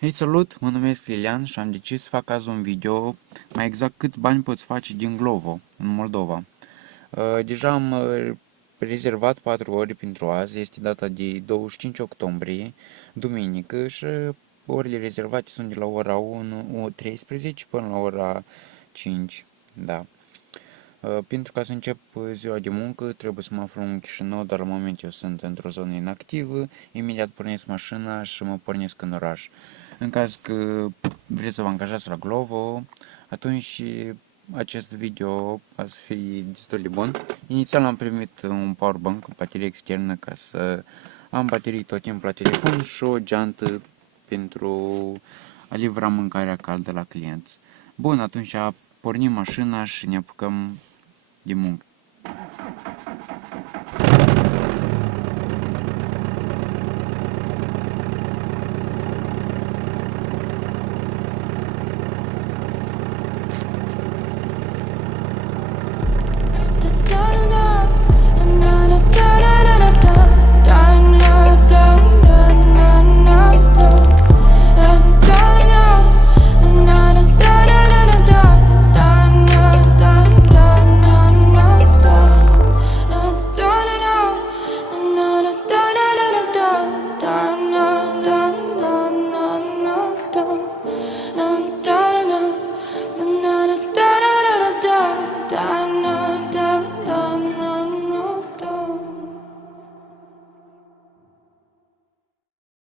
Hei, salut! Mă numesc Lilian și am decis să fac azi un video, mai exact câți bani poți face din Glovo, în Moldova. Deja am rezervat 4 ore pentru azi, este data de 25 octombrie, duminică, și orele rezervate sunt de la ora 13 până la ora 5, da. Pentru ca să încep ziua de muncă, trebuie să mă aflu în Chișinău, dar la moment eu sunt într-o zonă inactivă, imediat pornesc mașina și mă pornesc în oraș. În caz că vreți să vă angajați la Glovo, atunci acest video va fi destul de bun. Inițial am primit un powerbank cu baterie externă ca să am baterii tot timpul la telefon și o geantă pentru a livra mâncarea caldă la clienți. Bun, atunci pornim mașina și ne apucăm de muncă.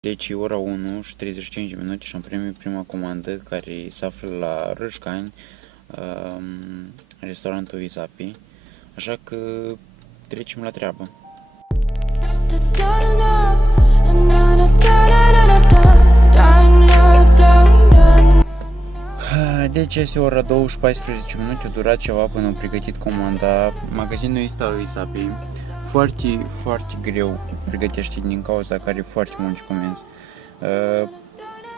Deci ora 1 și 35 de minute și am primit prima comandă care se află la Râșcani, restaurantul Izapi, așa că trecem la treabă. Deci este ora 2 și 14 minute, a durat ceva până am pregătit comanda. Magazinul este al Isapi, foarte greu pregătește din cauza că are foarte mulți comenzi.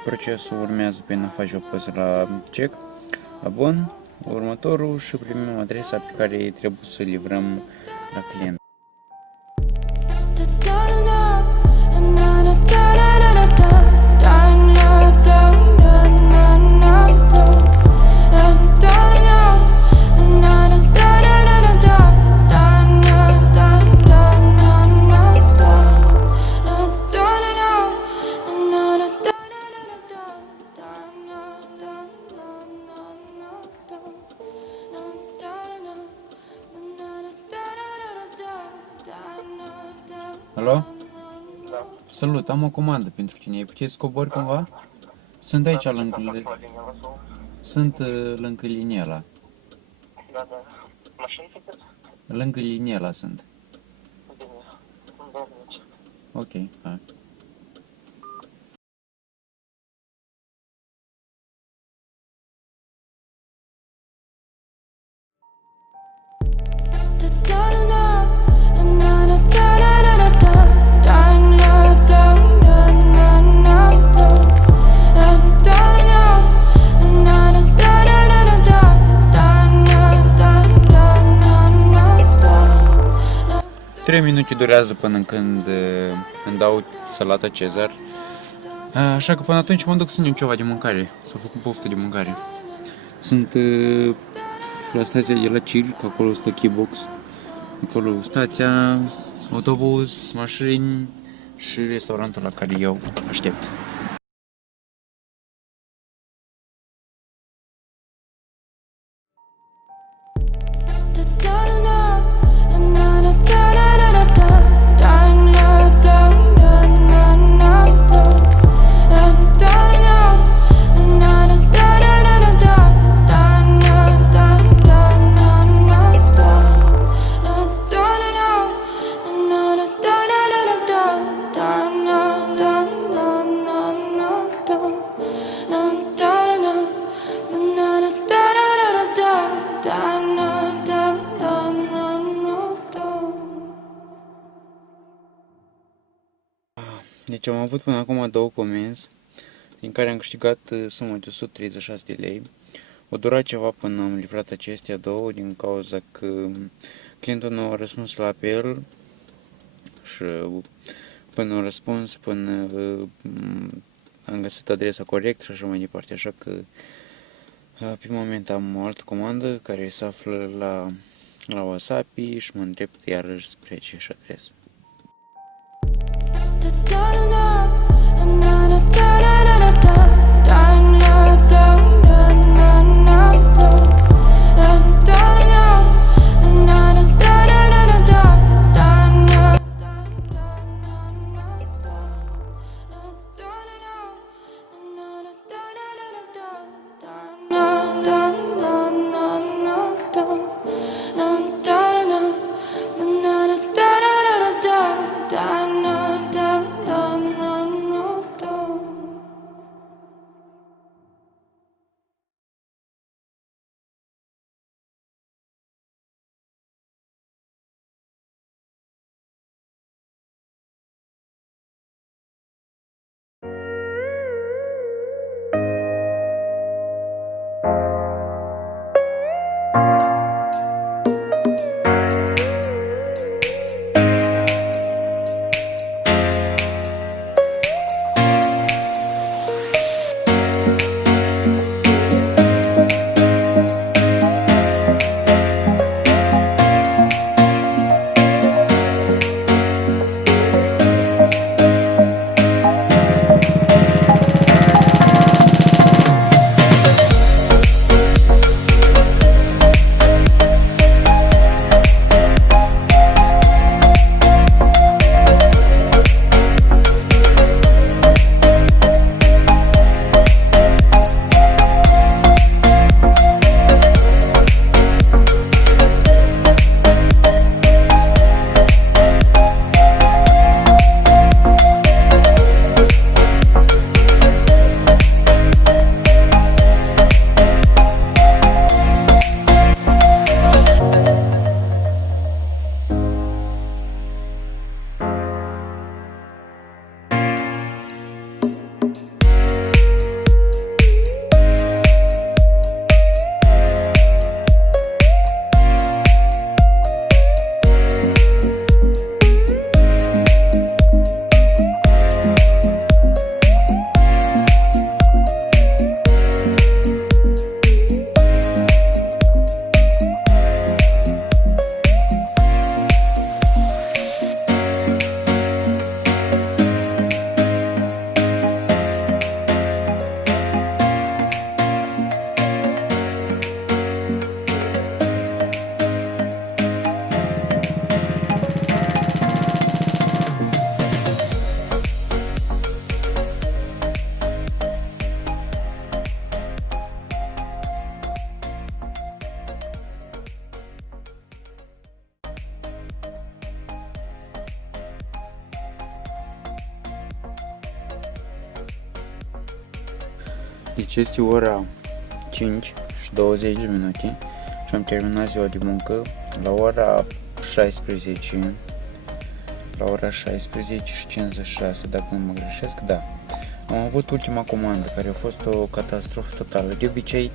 Procesul urmează prin a face o poză la check. Bun, următorul și primim adresa pe care trebuie să livrăm la client. Alo? Da. Salut, am o comandă pentru tine. Ai putea să cobori cumva? Sunt aici lângă Liniela. Da. Mașini sunteți? Lângă Liniela sunt. Bine. Îmi dau nici. Ok, hai. Trei minute durează până când îmi dau salata Cezar. Așa că până atunci mă duc să iau ceva de mâncare, să fac un poftă de mâncare. Sunt la stația de la Circ, acolo stă Keybox, acolo stația, autobuz, mașini și restaurantul la care eu aștept. Deci am avut până acum două comenzi, din care am câștigat suma de 136 de lei. O durat ceva până am livrat acestea două, din cauza că clientul nu a răspuns la apel și până a răspuns, până am găsit adresa corectă și așa mai departe, așa că pe moment am o altă comandă care se află la Wasabi și mă îndrept iarăși spre aceeași adresă. Deci este ora 5 și 20 de minute și am terminat ziua de muncă la ora 16, la ora 16 și 56, dacă nu mă greșesc, da. Am avut ultima comandă, care a fost o catastrofă totală. De obicei,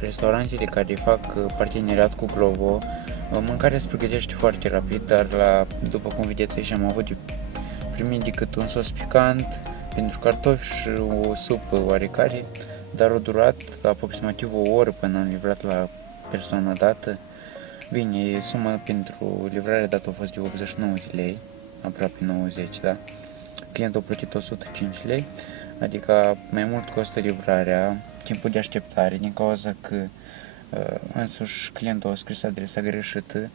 restaurantele care fac parteneriat cu Glovo, mâncarea se pregătește foarte rapid, dar după cum vedeți aici am avut primit decât un sos picant pentru cartofi și o supă oarecare, dar a durat aproximativ o oră până am livrat la persoana dată. Bine, suma pentru livrarea dată a fost de 89 de lei, aproape 90, da? Clientul a plătit 105 lei, adică mai mult costă livrarea, timpul de așteptare, din cauza că însuși clientul a scris adresa greșită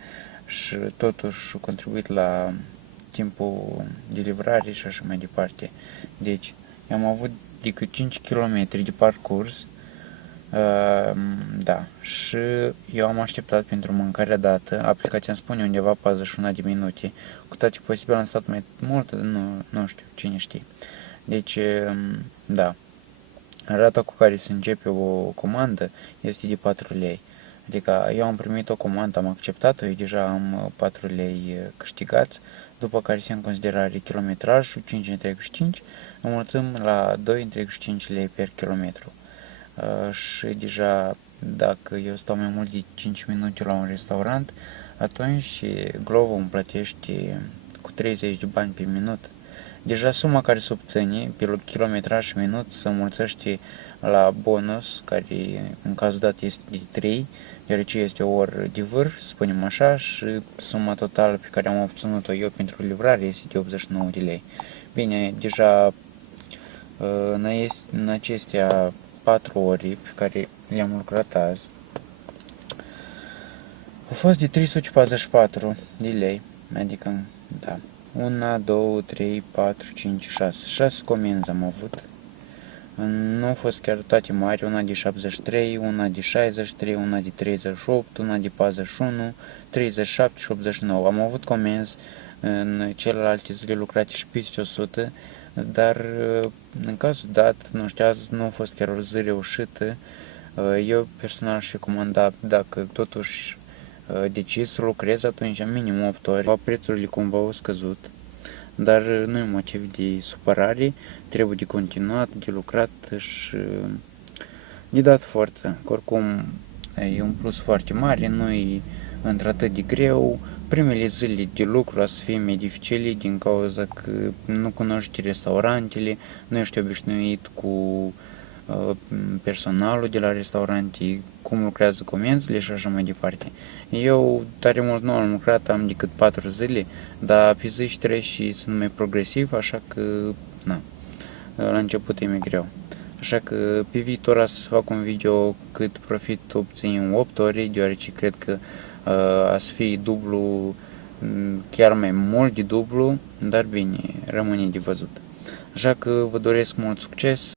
și totuși a contribuit la timpul de livrare și așa mai departe. Deci, am avut decât 5 km de parcurs, da, și eu am așteptat pentru mâncarea dată, aplicația îmi spune undeva 41 de minute, cu toate posibil am stat mai mult, nu știu, cine știe. Deci, da, rata cu care se începe o comandă este de 4 lei. Adică eu am primit o comandă, am acceptat-o, eu deja am 4 lei câștigați, după care se ia în considerare kilometrajul 5,5, înmulțim la 2,5 lei per kilometru. Și deja dacă eu stau mai mult de 5 minute la un restaurant, atunci Glovo îmi plătește cu 30 de bani pe minut. Deja suma care se obține pe kilometraj și minut se înmulțește la bonus, care în cazul dat este de 3, deoarece este o oră de vârf, să spunem așa, și suma totală pe care am obținut-o eu pentru livrare este de 89 de lei. Bine, deja în acestea 4 ore pe care le-am lucrat azi, au fost de 344 de lei, adică, da, 1, 2, 3, 4, 5, 6, 6 comenzi am avut. Nu au fost chiar toate mari, una de 73, una de 63, una de 38, una de 41, 37 și 89. Am avut comenzi în celelalte zile lucrate și peste 100, dar în cazul dat, nu știu, azi nu a fost chiar o zi reușită. Eu personal aș recomanda, dacă totuși decis să lucrez, atunci minim 8 ori. Prețurile cumva au scăzut, dar nu e motiv de supărare, trebuie de continuat, de lucrat și de dat forță. Oricum, e un plus foarte mare, nu e într-atât de greu. Primele zile de lucru o să fie mai dificile din cauza că nu cunoști restaurantele, nu ești obișnuit cu personalul de la restaurante, cum lucrează comenzile și așa mai departe. Eu tare mult nu am lucrat, am decât 4 zile, dar pe zi și treci și sunt mai progresiv, așa că, na, la început e mai greu. Așa că pe viitor o să fac un video cât profit obțin în 8 ore, deoarece cred că a să fie dublu, chiar mai mult de dublu, dar bine, rămâne de văzut. Așa că vă doresc mult succes!